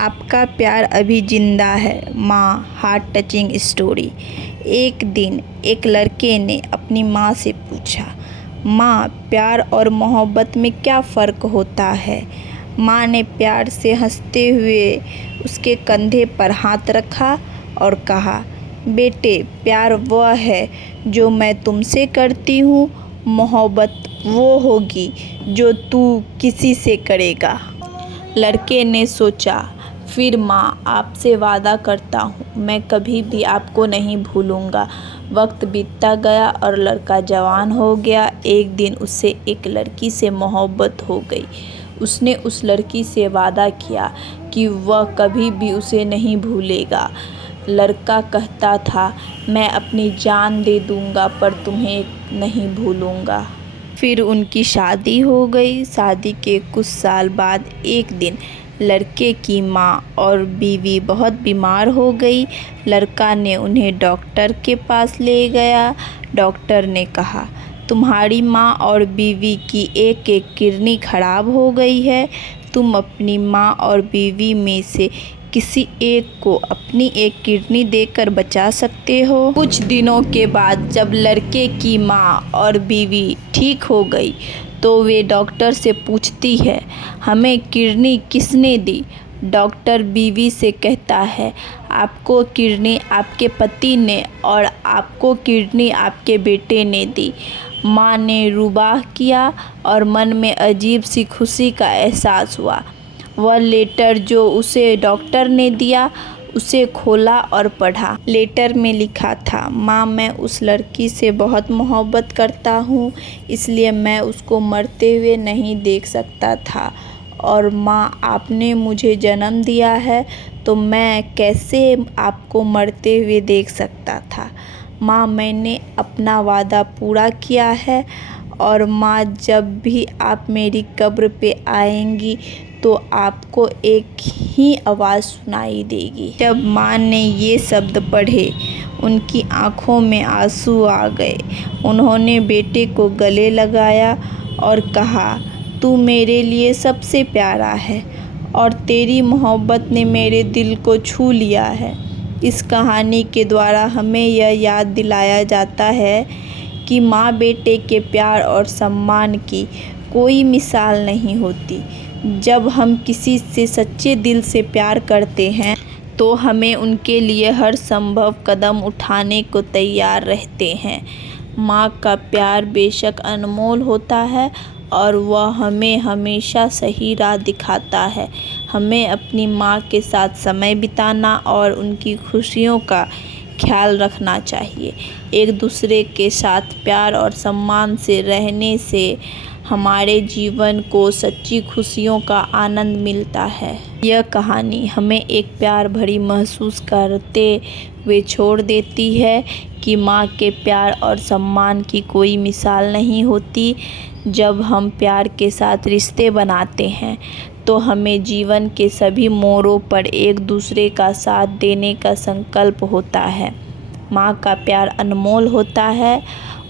आपका प्यार अभी जिंदा है माँ। Heart touching story. एक दिन एक लड़के ने अपनी माँ से पूछा, माँ प्यार और मोहब्बत में क्या फ़र्क होता है। माँ ने प्यार से हंसते हुए उसके कंधे पर हाथ रखा और कहा, बेटे प्यार वह है जो मैं तुमसे करती हूँ, मोहब्बत वो होगी जो तू किसी से करेगा। लड़के ने सोचा, फिर माँ आपसे वादा करता हूँ मैं कभी भी आपको नहीं भूलूँगा। वक्त बीतता गया और लड़का जवान हो गया। एक दिन उसे एक लड़की से मोहब्बत हो गई। उसने उस लड़की से वादा किया कि वह कभी भी उसे नहीं भूलेगा। लड़का कहता था, मैं अपनी जान दे दूँगा पर तुम्हें नहीं भूलूँगा। फिर उनकी शादी हो गई। शादी के कुछ साल बाद एक दिन लड़के की माँ और बीवी बहुत बीमार हो गई। लड़का ने उन्हें डॉक्टर के पास ले गया। डॉक्टर ने कहा, तुम्हारी माँ और बीवी की एक एक किडनी खराब हो गई है। तुम अपनी माँ और बीवी में से किसी एक को अपनी एक किडनी देकर बचा सकते हो। कुछ दिनों के बाद जब लड़के की माँ और बीवी ठीक हो गई तो वे डॉक्टर से पूछती है, हमें किडनी किसने दी। डॉक्टर बीवी से कहता है, आपको किडनी आपके पति ने और आपको किडनी आपके बेटे ने दी। माँ ने रुबाह किया और मन में अजीब सी खुशी का एहसास हुआ। वह लेटर जो उसे डॉक्टर ने दिया उसे खोला और पढ़ा। लेटर में लिखा था, माँ मैं उस लड़की से बहुत मोहब्बत करता हूँ, इसलिए मैं उसको मरते हुए नहीं देख सकता था। और माँ आपने मुझे जन्म दिया है तो मैं कैसे आपको मरते हुए देख सकता था। माँ मैंने अपना वादा पूरा किया है और माँ जब भी आप मेरी कब्र पे आएंगी तो आपको एक ही आवाज़ सुनाई देगी। जब माँ ने ये शब्द पढ़े उनकी आंखों में आंसू आ गए। उन्होंने बेटे को गले लगाया और कहा, तू मेरे लिए सबसे प्यारा है और तेरी मोहब्बत ने मेरे दिल को छू लिया है। इस कहानी के द्वारा हमें यह याद दिलाया जाता है कि माँ बेटे के प्यार और सम्मान की कोई मिसाल नहीं होती। जब हम किसी से सच्चे दिल से प्यार करते हैं तो हमें उनके लिए हर संभव कदम उठाने को तैयार रहते हैं। माँ का प्यार बेशक अनमोल होता है और वह हमें हमेशा सही राह दिखाता है। हमें अपनी माँ के साथ समय बिताना और उनकी खुशियों का ख्याल रखना चाहिए। एक दूसरे के साथ प्यार और सम्मान से रहने से हमारे जीवन को सच्ची खुशियों का आनंद मिलता है। यह कहानी हमें एक प्यार भरी महसूस करते हुए छोड़ देती है कि माँ के प्यार और सम्मान की कोई मिसाल नहीं होती। जब हम प्यार के साथ रिश्ते बनाते हैं तो हमें जीवन के सभी मोड़ों पर एक दूसरे का साथ देने का संकल्प होता है। माँ का प्यार अनमोल होता है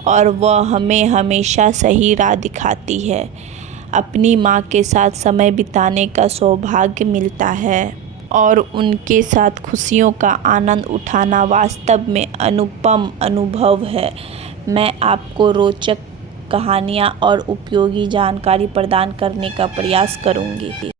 और वह हमें हमेशा सही राह दिखाती है। अपनी माँ के साथ समय बिताने का सौभाग्य मिलता है और उनके साथ खुशियों का आनंद उठाना वास्तव में अनुपम अनुभव है। मैं आपको रोचक कहानियाँ और उपयोगी जानकारी प्रदान करने का प्रयास करूँगी।